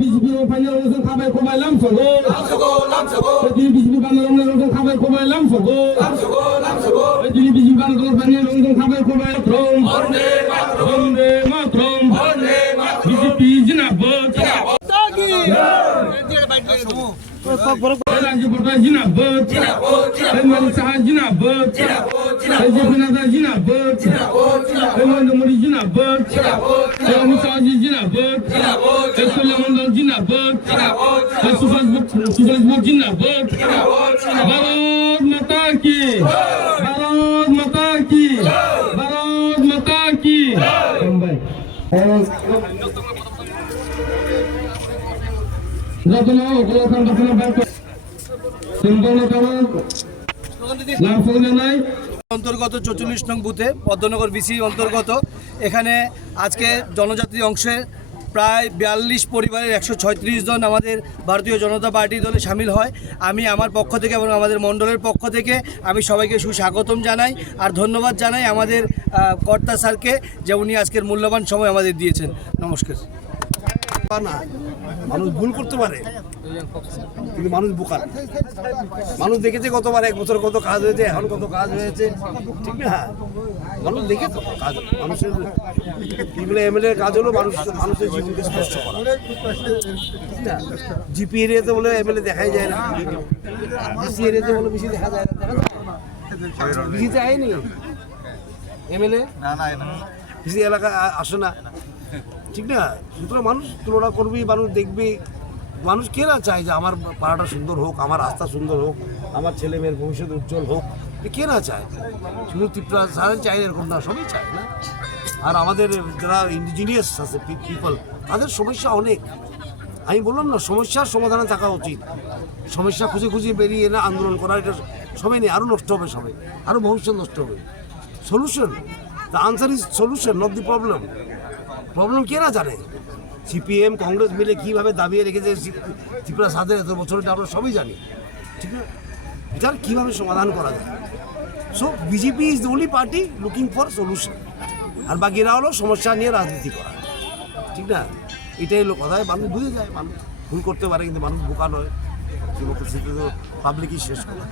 BJP final অনুষ্ঠান খাবাই খোবাইলাম সগো BJP Bangla অনুষ্ঠান খাবাই খোবাইলাম সগো বিজেপি বাংলা ফাইনাল অনুষ্ঠান খাবাই খোবাইলাম বন্দে মাতরম বিজেপি জিন্দাবাদ রাজ্য সরকার জিন্দাবাদ মালিক সাহা জিন্দাবাদ বিজেপি নেতা জিন্দাবাদ হেমন্ত মোদী জিন্দাবাদ অমিত শাহ জিন্দাবাদ মন্ডল জিন্দাবাদ সুভাষ বোস জিন্দাবাদ ভারত মাতা কি ভারত মাতা কি ভারত মাতা কি অন্তর্গত ৪৪ নং বুথে পদ্মনগর বিসি অন্তর্গত এখানে আজকে জনজাতি অংশে প্রায় ৪২ পরিবারের ১৩৬ জন আমাদের ভারতীয় জনতা পার্টি দলে সামিল হয়। আমি আমার পক্ষ থেকে এবং আমাদের মণ্ডলের পক্ষ থেকে আমি সবাইকে সুস্বাগতম জানাই আর ধন্যবাদ জানাই আমাদের কর্তা স্যারকে যে উনি আজকের মূল্যবান সময় আমাদের দিয়েছেন। নমস্কার। না, মানুষ ভুল করতে পারে কিন্তু মানুষ বোকা। মানুষ দেখেছে কতবার, এক বছর কত কাজ হয়েছে, এখন কত কাজ হয়েছে, ঠিক না? মানুষ দেখে তো কাজ, মানুষের এমএলএ কাজ হলো মানুষের জীবনকে স্পষ্ট করা। জিপি এরিয়াতে বলে এমএলএ দেখাই যায় না, ডিসি এরিয়াতে বলে বেশি দেখা যায় না, ডিসিতে আয়নি এমএলএ, ডিসি এলাকা আসে না, ঠিক না? সুতরাং মানুষ তুলনা করবি, মানুষ দেখবি। মানুষ কে না চায় যে আমার পাড়াটা সুন্দর হোক, আমার রাস্তা সুন্দর হোক, আমার ছেলে মেয়ের ভবিষ্যৎ উজ্জ্বল হোক, কে না চায়? শুধু ত্রিপুরা সাধারণ চায় এরকম না, সবই চায় না। আর আমাদের যারা ইন্ডিজিনিয়াস আছে পিপল, তাদের সমস্যা অনেক। আমি বললাম না, সমস্যার সমাধানে থাকা উচিত। সমস্যা খুঁজে খুঁজে বেরিয়ে না আন্দোলন করা, এটা সবাই নেই, আরও নষ্ট হবে, সবাই আরও ভবিষ্যৎ নষ্ট হবে। Solution, the answer is solution, not the problem. Problem কে না জানে? সিপিএম কংগ্রেস মিলে কীভাবে দাবিয়ে রেখেছে ত্রিপুরা সাথে এত বছর, এটা আমরা সবই জানি, ঠিক না? এটার কীভাবে সমাধান করা যায়। So BJP is the only party looking for solution, আর বাকিরা হলো সমস্যা নিয়ে রাজনীতি করা, ঠিক না? এটাই হলো কথা। মানুষ বুঝে যায়, মানুষ ভুল করতে পারে, কিন্তু মানুষ বোকা নয়। ডেমোক্রেসিতে তো পাবলিকই শেষ করে।